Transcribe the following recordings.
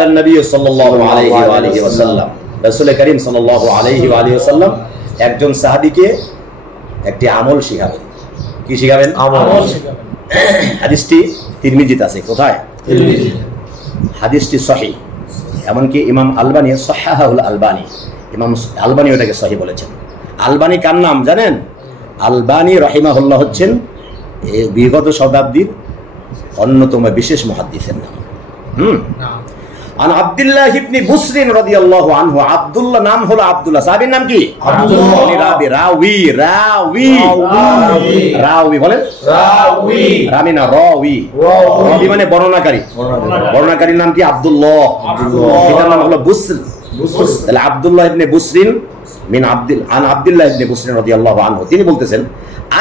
قال النبي صلى الله عليه وآله وسلم রাসূল করিম সাল্লাল্লাহু আলাইহি ওয়া আলিহি ওয়াসাল্লাম একজন সাহাবীকে একটি আমল শিখাবেন। কি শিখাবেন? আমল শিখাবেন। হাদিসটি তিরমিজিতে আছে। কোথায়? তিরমিজি। হাদিসটি সহিহ, এমনকি ইমাম আলবানী সাহাহাহুল আলবানী, ইমাম আলবানী ওটাকে সহিহ বলেছেন। আলবানী কার নাম জানেন? আলবানী রাহিমাহুল্লাহ হচ্ছেন বিগত শতাব্দীর অন্যতম বিশেষ মুহাদ্দিসের নাম। আন আব্দুল্লাহ ইবনে বুসরিন রাদিয়াল্লাহু আনহু, আব্দুল্লাহ নাম হলো আব্দুল্লাহ, সাহাবীর নাম কি? আব্দুল্লাহ। রাওয়ি বলেন, রাওয়ি, রামি না রাওয়ি, রাওয়ি মানে বর্ণনাকারী, বর্ণনাকারীর নাম কি? আব্দুল্লাহ। পিতার নাম হলো বুসর। তাহলে আব্দুল্লাহ ইবনে বুসরিন মিন আন আব্দুল্লাহ ইবনে বুসরিন রাদিয়াল্লাহু আনহু, তিনি বলতেছেন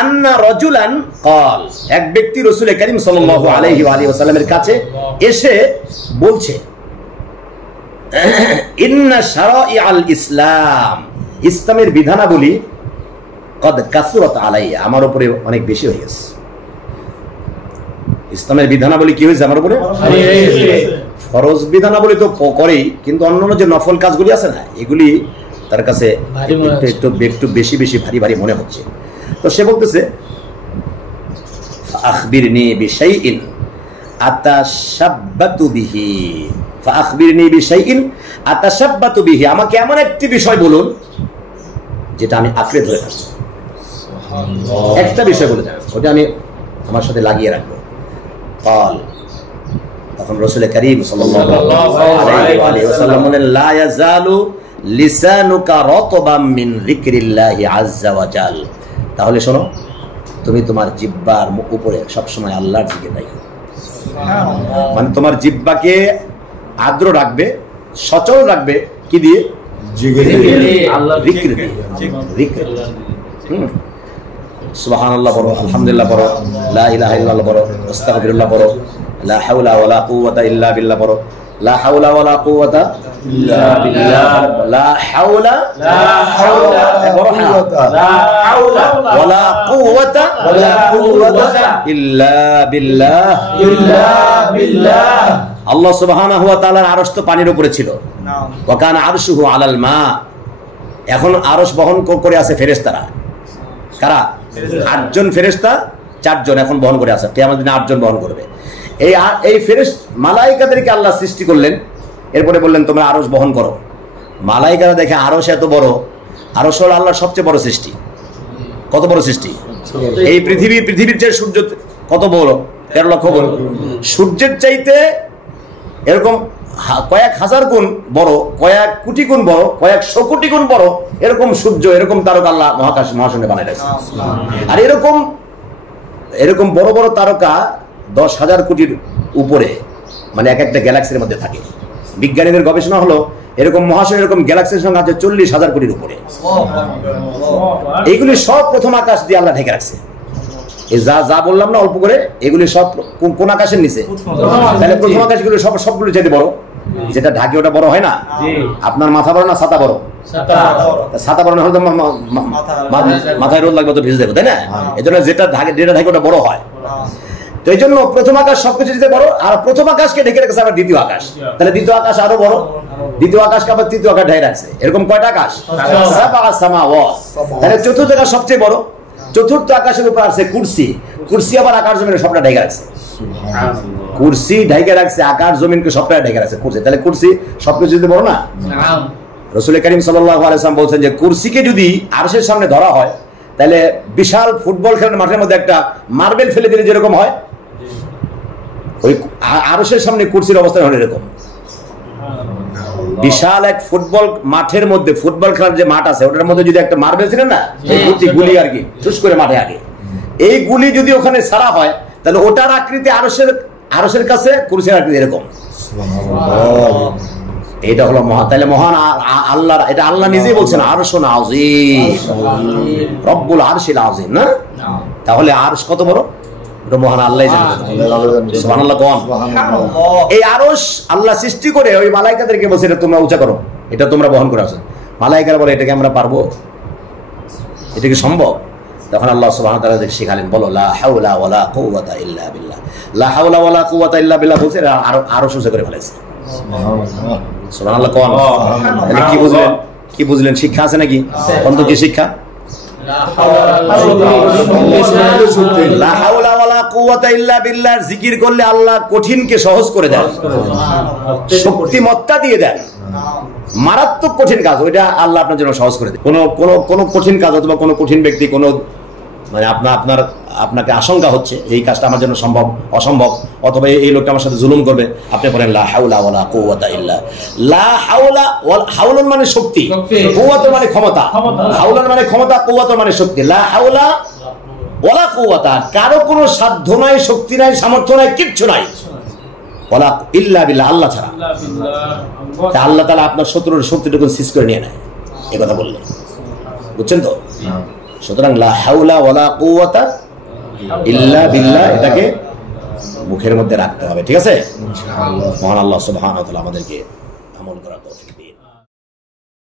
আন্না রাজুলান ক্বাল, এক ব্যক্তি রাসূল করিম সাল্লাল্লাহু আলাইহি ওয়া আলিহি ওয়াসাল্লামের কাছে এসে বলছে, ইন্না শারাইআল ইসলাম, ইসলামের বিধানাবলী কদ কাসুরাত আলাইয়া, আমার উপরে অনেক বেশি হয়ে গেছে। ইসলামের বিধানাবলী কি হয়েছে? আমার উপরে ফরজ বিধানাবলী তো করেই, কিন্তু অন্যান্য যে নফল কাজগুলি আছে না, এগুলি তার কাছে একটু বেশি বেশি ভারী ভারী মনে হচ্ছে। তো সে বলতেছে, আখবিরনি বিশাইইন আতাশাব্বাতু বিহি, ফাখবিরনি বিশাইইন আতাশাব্বাতু বিহি, আমাকে এমন একটি বিষয় বলুন যেটা আমি আঁকড়ে ধরে থাকবো। সুবহানাল্লাহ, একটা বিষয় বলে যান, ওটা আমি আমার সাথে লাগিয়ে রাখবো। ক্বাল, তখন রাসূল করিম সাল্লাল্লাহু আলাইহি ওয়াসাল্লাম বলেন, লা ইয়াজালু লিসানুকা রাতবাম মিন যিকরিল্লাহি আযজা ওয়া জাল, তাহলে শোনো, তুমি তোমার জিহ্বার উপরে সবসময় আল্লাহর জিকির রাখো। মানে তোমার জিহ্বাকে আর্দ্র রাখবে, সচল রাখবে, কি দিয়ে? জিকির দিয়ে, জিকির। সুবহানাল্লাহ পড়ো, আলহামদুলিল্লাহ পড়ো, লা ইলাহা ইল্লাল্লাহ পড়ো, আস্তাগফিরুল্লাহ পড়ো, লা হাওলা ওয়ালা কুওয়াতা ইল্লা বিল্লাহ পড়ো, লা হাওলা ওয়ালা কুওয়াতা ইল্লা বিল্লাহ, লা হাওলা ওয়ালা কুওয়াতা ইল্লা বিল্লাহ। আল্লাহ সুবহানাহু ওয়া তাআলার আরশ তো পানির উপরে ছিল, ওয়া কানা আরশুহু আলাল মা, এখন আরশ বহন করে আছে ফেরেশতারা। কারা? 8 জন ফেরেশতা, 4 জন এখন বহন করে আছে, কিয়ামতের দিনে 8 জন বহন করবে। এই মালাইকাদেরকে আল্লাহ সৃষ্টি করলেন, এরপরে বললেন তোমরা আরশ বহন করো। মালাইকারা দেখে আরশ এত বড়, আরশ হলো আল্লাহর সবচেয়ে বড় সৃষ্টি। কত বড় সৃষ্টি? এই পৃথিবীর চেয়ে সূর্য কত বড়? 13 লক্ষ গুণ। সূর্যের চাইতে এরকম কয়েক হাজার গুণ বড়, কয়েক কোটি গুণ বড়, কয়েকশো কোটি গুণ বড় এরকম সূর্য, এরকম তারকা আল্লাহ মহাশূন্যে বানায় রাখছে। আর এরকম বড় বড় তারকা 10,000 কোটির উপরে, মানে এক একটা গ্যালাক্সির মধ্যে থাকে। বিজ্ঞানীদের গবেষণা হলো এরকম মহাশূন্য, এরকম গ্যালাক্সির সংখ্যা আছে 40,000 কোটির উপরে। এইগুলি সব প্রথম আকাশ দিয়ে আল্লাহ ঢেকে রাখছে। যা বললাম না অল্প করে, এগুলি সব কোন আকাশের নিচে? তাহলে প্রথম আকাশগুলো সবগুলো যেতে বড়, যেটা ঢাকে ওটা বড় হয় না? আপনার মাথা বড় না ছাতা বড়? ছাতা বড় না হলে তো মাথায় রোদ লাগবে, তো ভিজে দেবো, তাই না? এই জন্য যেটা ঢাকে ওটা বড় হয়। তো এই জন্য প্রথম আকাশ সবকিছু যেতে বড়, আর প্রথম আকাশকে ঢেকে রেখেছে আবার দ্বিতীয় আকাশ। তাহলে দ্বিতীয় আকাশ আরো বড়, দ্বিতীয় আকাশকে আবার তৃতীয় আকাশ ঢেকে রাখছে। এরকম কয়টা আকাশ? তাহলে চতুর্থ আকাশ সবচেয়ে বড়। চতুর্থ আকাশের উপর আছে কুরসি, কুরসি আবার আকাশ জমিনে সবটা ঢেকে রাখছে। কুরসি ঢেকে রাখছে আকাশ জমিনকে সবটা ঢেকে রাখছে কুরসি। তাহলে কুরসি সবকিছু যদি বড় না? রাসূল করিম সাল্লাল্লাহু আলাইহি ওয়াসাল্লাম বলছেন যে কুরসিকে যদি আরশের সামনে ধরা হয়, তাহলে বিশাল ফুটবল খেলার মাঠের মধ্যে একটা মার্বেল ফেলে দিলে যেরকম হয়, ওই আরশের সামনে কুরসির অবস্থা হলো এরকম। বিশাল এক ফুটবল মাঠের মধ্যে, ফুটবল খেলার যে মাঠ আছে ওটার মধ্যে যদি একটা মার্বেল ছিল না, গুলি আর কি ঠুস করে মাঠে আগে, এই গুলি যদি ওখানে ছাড়া হয়, তাহলে ওটার আকৃতি আরশের কাছে কুরসির আকৃতি এরকম। এটা হলো মহান। তাহলে মহান আল্লাহ, এটা আল্লাহ নিজেই বলছেন আরশুন আযীম, রব্বুল আরশিল আযীম না? তাহলে আরশ কত বড়? এটা মহান আল্লাহই জানেন। সুবহানাল্লাহ। এই আরশ আল্লাহ সৃষ্টি করে ওই মালাইকাদেরকে বলছে এটা তোমরা উঁচা করো, এটা তোমরা বহন করে আসো। মালাইকারা বলে এটাকে আমরা পারবো, এটা কি সম্ভব? তখন আল্লাহ সুবহানাহু ওয়া তাআলা শিখালেন, বলো লা হাওলা ওয়ালা কুওয়াতা ইল্লা বিল্লাহ। লা হাওলা ওয়ালা কুওয়াতা ইল্লা বিল্লাহ বলছে, আরশ উঁচা করে ফেলেছে। সুবহানাল্লাহ কোন। তাহলে কি বুঝলেন শিক্ষা আছে নাকি? অন্ত কি শিক্ষা? লা হাওলা ওয়ালা কুওয়াতা ইল্লা বিল্লাহ জিকির করলে আল্লাহ কঠিনকে সহজ করে দেন, শক্তিমত্তা দিয়ে দেন। মারাত্মক কঠিন কাজ ওইটা আল্লাহ আপনার জন্য সহজ করে দেন। কোন কঠিন কাজ অথবা কোন কঠিন ব্যক্তি কোন মানে আপনাকে আশঙ্কা হচ্ছে এই কাজটা আমার জন্য অসম্ভব, অথবা এই লোকটা আমার সাথে জুলুম করবে, আপনি বলেন লা হাওলা ওয়ালা কুওয়াতা ইল্লা। লা হাওলা হাওলান মানে শক্তি, কুওয়াতা মানে ক্ষমতা। হাওলান মানে ক্ষমতা, কুওয়াতা মানে শক্তি। লা হাওলা ওয়ালা কুওয়াতা, কারো কোনো সাধ্য নাই, শক্তি নাই, সামর্থ্য নাই, কিচ্ছু নাই, ওয়ালা ইল্লা বিল্লাহ, আল্লাহ ছাড়া। তা আল্লাহ তাআলা আপনার শত্রুর শক্তিটুকু সিজ করে নিয়ে নেয়, এই কথা বললেন, বুঝছেন তো? সুতরাং লা হাওলা ওয়ালা কুওয়াতা ইল্লা বিল্লাহ এটাকে মুখের মধ্যে রাখতে হবে, ঠিক আছে? মহান আল্লাহ সুবহানাহু ওয়া তাআলা আমাদেরকে আমল করার তৌফিক দিন।